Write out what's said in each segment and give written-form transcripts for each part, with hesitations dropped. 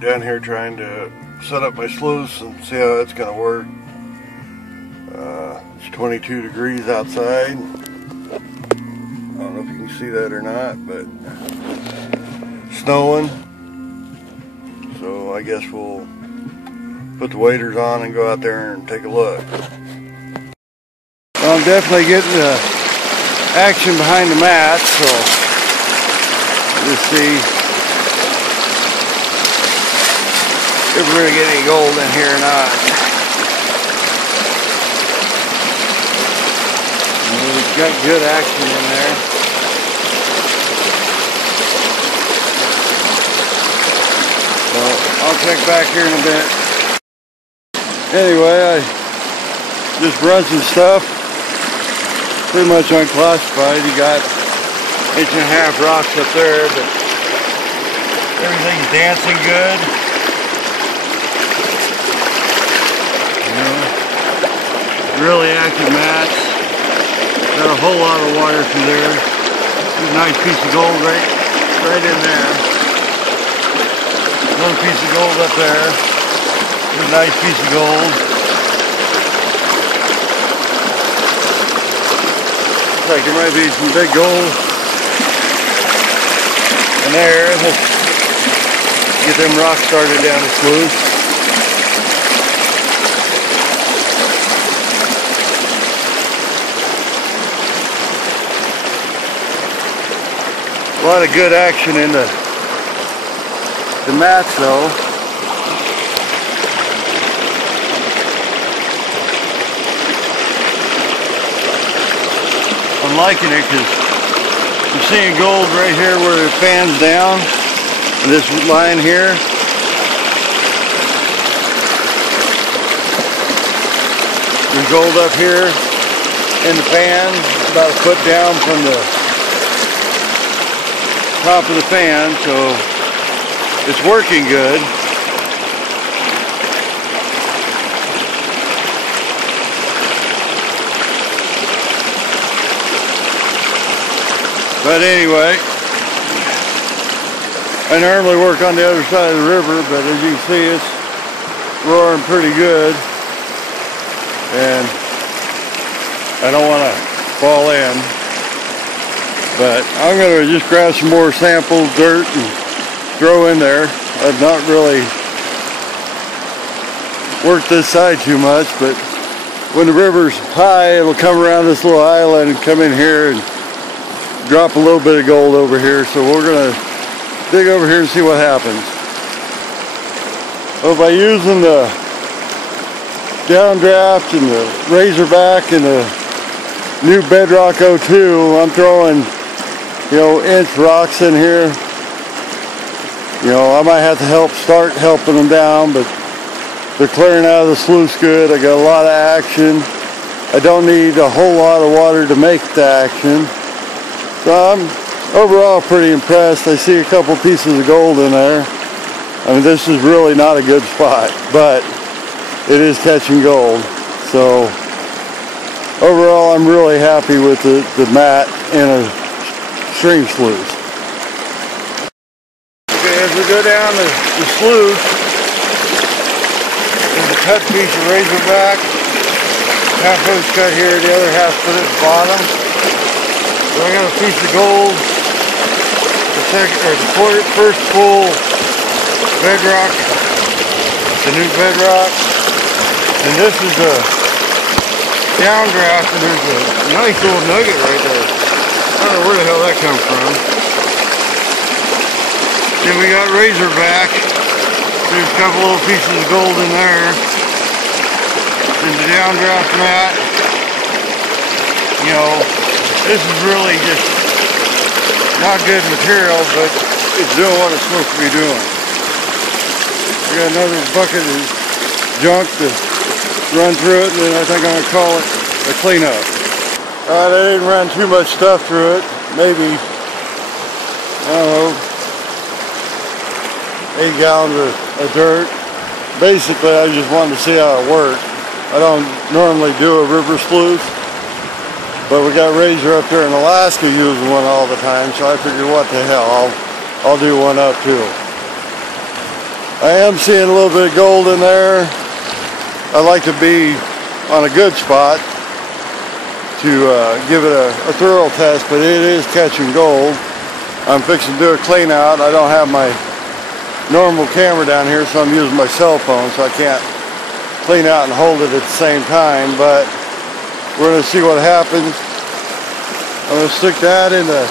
down here trying to set up my sluice and see how that's going to work. It's 22 degrees outside. I don't know if you can see that or not, but snowing. So I guess we'll put the waders on and go out there and take a look. Well, I'm definitely getting the action behind the mat, so let's see if we're going to get any gold in here or not. We've got good action in there. So I'll check back here in a bit. Anyway, I just run some stuff. Pretty much unclassified. You got 1.5 inch rocks up there, but everything's dancing good. Really active mats. Got a whole lot of water through there. There's a nice piece of gold right in there. Another piece of gold up there. There's a nice piece of gold. Looks like there might be some big gold in there. Let's get them rocks started down the sluice. A lot of good action in the mats though. I'm liking it because I'm seeing gold right here where it fans down. This line here. There's gold up here in the fan, about a foot down from the top of the fan, so it's working good. But anyway, I normally work on the other side of the river, but as you can see, it's roaring pretty good, and I don't want to fall in. But I'm going to just grab some more samples, dirt, and throw in there. I've not really worked this side too much, but when the river's high, it'll come around this little island and come in here and drop a little bit of gold over here. So we're going to dig over here and see what happens. So by using the downdraft and the razorback and the new bedrock 02, I'm throwing inch rocks in here. I might have to start helping them down, but they're clearing out of the sluice good. I got a lot of action. I don't need a whole lot of water to make the action. So I'm overall pretty impressed. I see a couple pieces of gold in there. I mean, this is really not a good spot, but it is catching gold. So overall, I'm really happy with the mat and a string sluice. Okay, as we go down the sluice, there's a cut piece of razorback. Half of it's cut here, the other half put at the bottom. So I got a piece of gold, the first full bedrock, the new bedrock, and this is a downdraft, and there's a nice little nugget right there. I don't know where the hell that comes from. Then we got razorback. There's a couple little pieces of gold in there. And the downdraft mat. This is really just not good material, but it's doing what it's supposed to be doing. We got another bucket of junk to run through it, and then I think I'm going to call it a cleanup. Alright, I didn't run too much stuff through it. Maybe, I don't know, 8 gallons of dirt. Basically, I just wanted to see how it worked. I don't normally do a river sluice, but we got Razor up there in Alaska using one all the time, so I figured, what the hell, I'll do one up too. I am seeing a little bit of gold in there. I like to be on a good spot to give it a thorough test, but it is catching gold. I'm fixing to do a clean out. I don't have my normal camera down here, so I'm using my cell phone, so I can't clean out and hold it at the same time, but we're going to see what happens. I'm going to stick that in a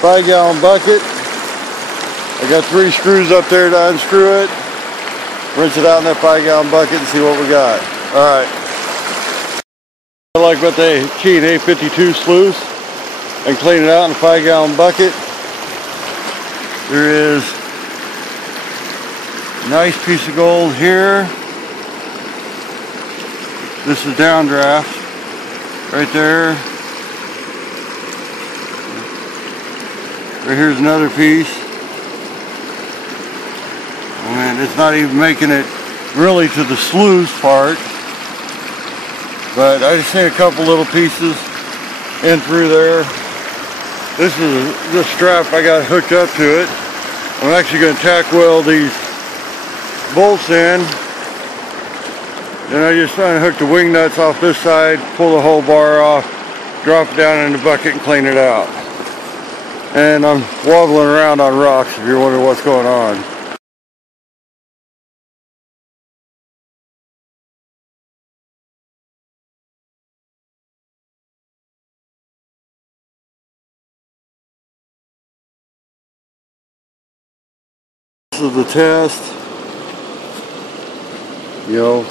5-gallon bucket. I got 3 screws up there to unscrew it. Rinse it out in that 5-gallon bucket and see what we got. Alright. I like about the key an 852 sluice and clean it out in a 5-gallon bucket. There is a nice piece of gold here. This is downdraft right there. Right here's another piece. And it's not even making it really to the sluice part. But I just see a couple little pieces in through there. This is the strap I got hooked up to it. I'm actually going to tack weld these bolts in. Then I just unhook the wing nuts off this side, pull the whole bar off, drop it down in the bucket and clean it out. And I'm wobbling around on rocks if you're wondering what's going on. This is the test. You know,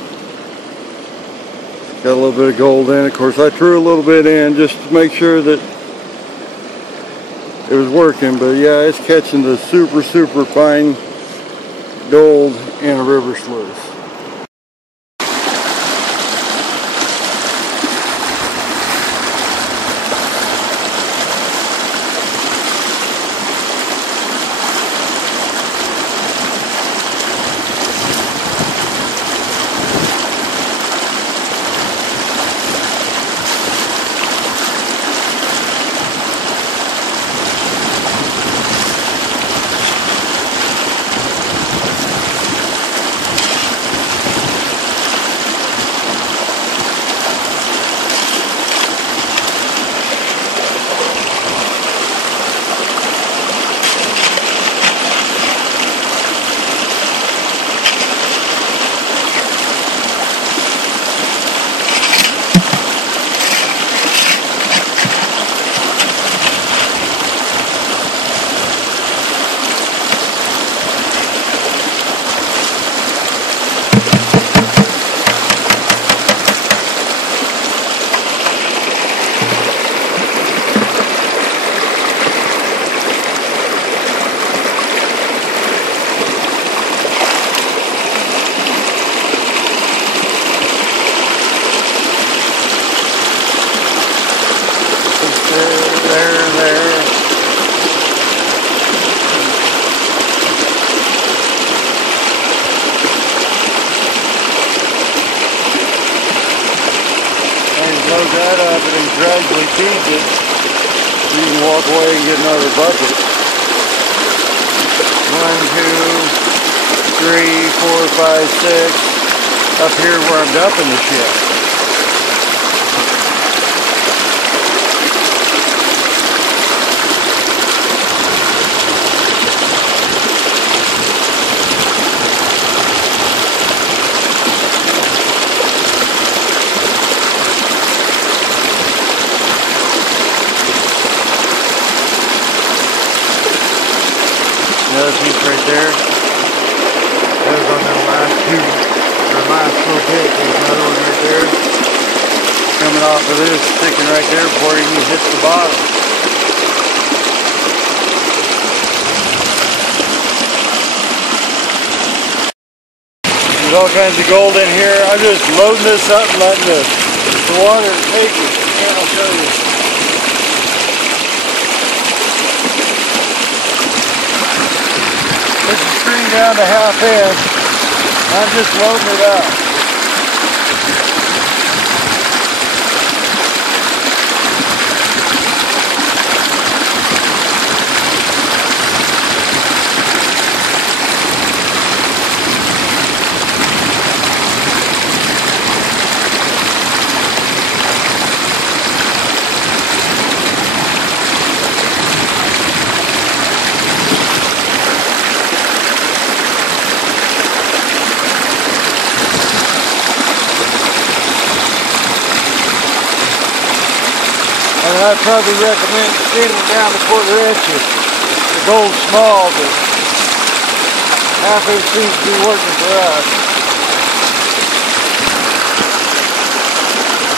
got a little bit of gold in it. Of course, I threw a little bit in just to make sure that it was working, but yeah, it's catching the super fine gold in a river sluice. Load that up and then gradually feed it so you can walk away and get another bucket. 1, 2, 3, 4, 5, 6 up here where I'm dumping the shit. Another piece right there. That was on that last little pit. There's another one right there. Coming off of this, sticking right there before it even hits the bottom. There's all kinds of gold in here. I'm just loading this up and letting the water take it. And I'll show you. This is screened down to 1/2 inch. I'm just loading it up. I'd probably recommend extending down to 1/4 inches. The gold's small, but half inch seems to be working for us.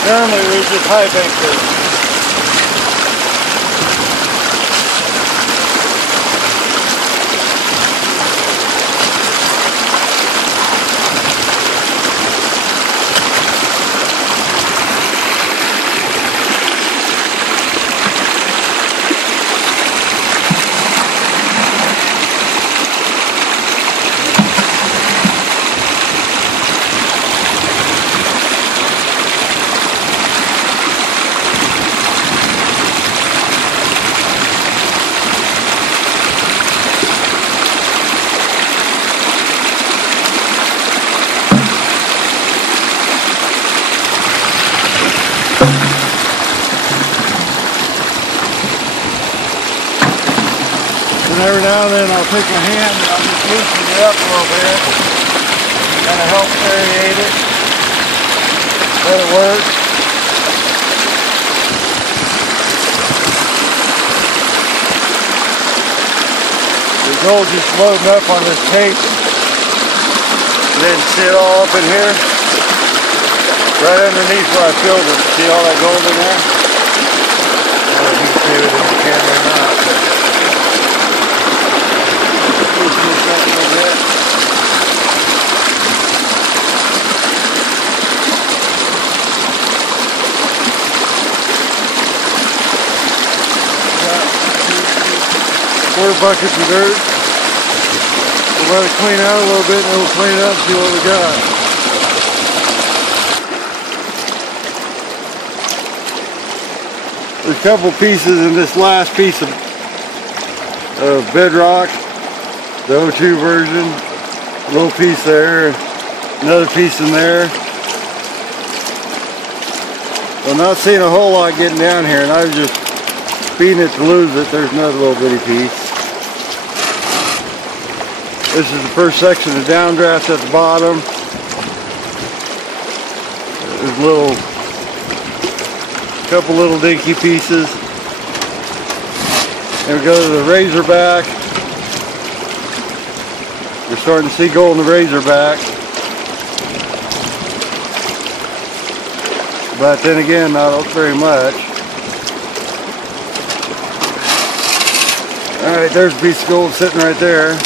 Normally we just high bank this. And every now and then I'll take my hand and I'll just loosen it up a little bit, kind of help aerate it, let it work. The gold just loading up on this tape, and then see it all up in here, right underneath where I filled it. See all that gold in there? I don't know if you can see it in the camera or not. Loosen this up a little bit. Got 4 buckets of dirt. We'll let it clean out a little bit and then we'll clean it up and see what we got. There's a couple pieces in this last piece of bedrock. The O2 version, a little piece there, another piece in there. I'm not seeing a whole lot getting down here, and I was just feeding it to lose it. There's another little bitty piece. This is the first section of downdraft at the bottom. There's couple little dinky pieces. And we go to the razorback. We're starting to see gold in the razorback. But then again, not very much. Alright, there's a piece of gold sitting right there.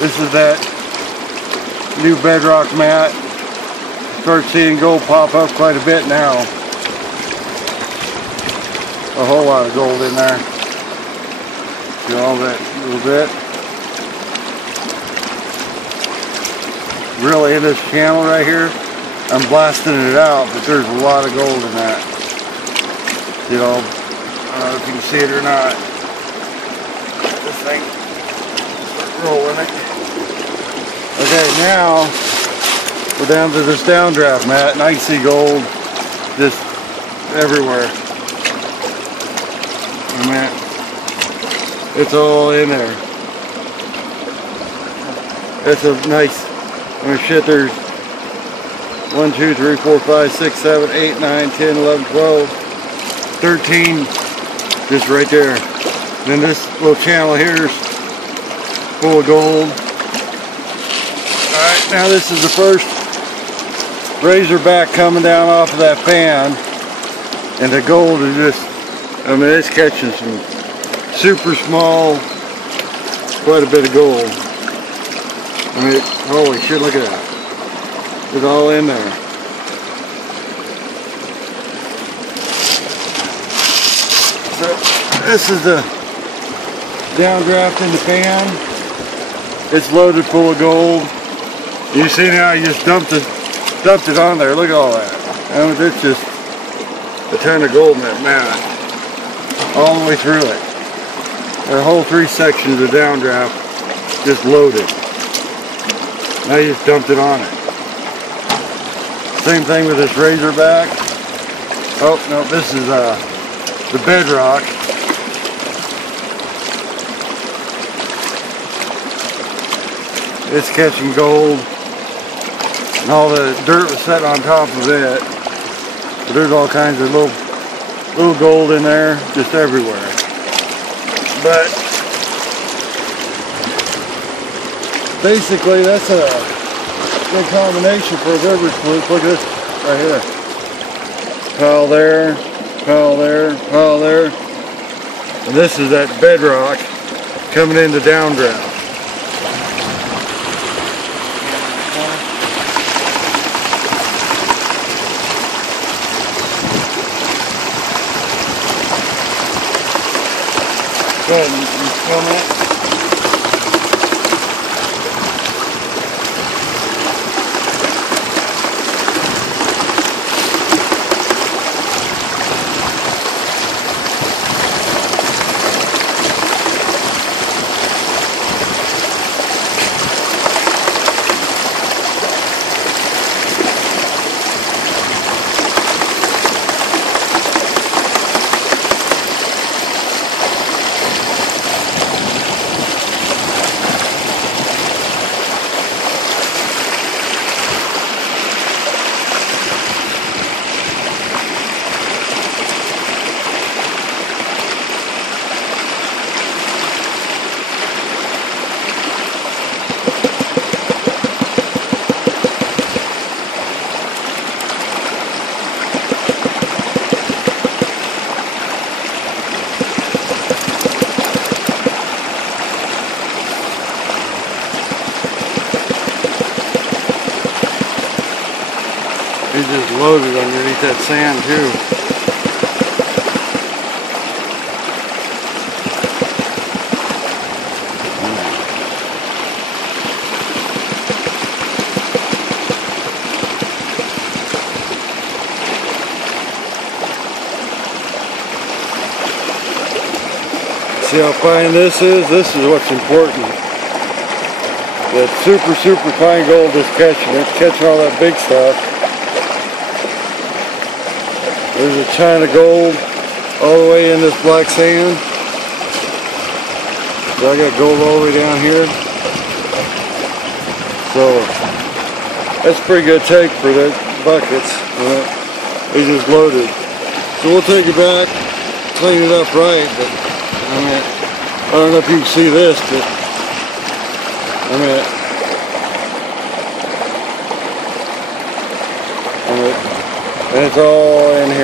This is that new bedrock mat. Start seeing gold pop up quite a bit now. A whole lot of gold in there. See all that little bit. Really in this channel right here, I'm blasting it out, but there's a lot of gold in that. You know, I don't know if you can see it or not. This thing, start rolling it. Okay, now we're down to this downdraft mat, and I can see gold just everywhere. I mean, it's all in there. It's a nice, I mean, shit, there's 1, 2, 3, 4, 5, 6, 7, 8, 9, 10, 11, 12, 13, just right there. Then this little channel here is full of gold. Alright, now this is the first razorback coming down off of that fan, and the gold is just, I mean, it's catching some super small, quite a bit of gold. I mean, holy shit, look at that. It's all in there. So, this is the downdraft in the pan. It's loaded full of gold. You see now, I just dumped it on there. Look at all that. I mean, it's just a ton of gold in that mat. All the way through it. The whole 3 sections of downdraft just loaded. Now you just dumped it on it. Same thing with this razorback. Oh no, this is the bedrock. It's catching gold. and all the dirt was set on top of it. But there's all kinds of little gold in there, just everywhere. But basically, that's a good combination for a river sluice. Look at this right here. Pile there, pile there, pile there. And this is that bedrock coming into downdraft. Go ahead and film it. It's just loaded underneath that sand too. See how fine this is? This is what's important. That super fine gold is catching it. It's catching all that big stuff. There's a chine of gold all the way in this black sand. So I got gold all the way down here. So that's a pretty good take for the buckets. They just loaded. So we'll take it back, clean it up right. But I mean, I don't know if you can see this, but I mean, and it's all in here.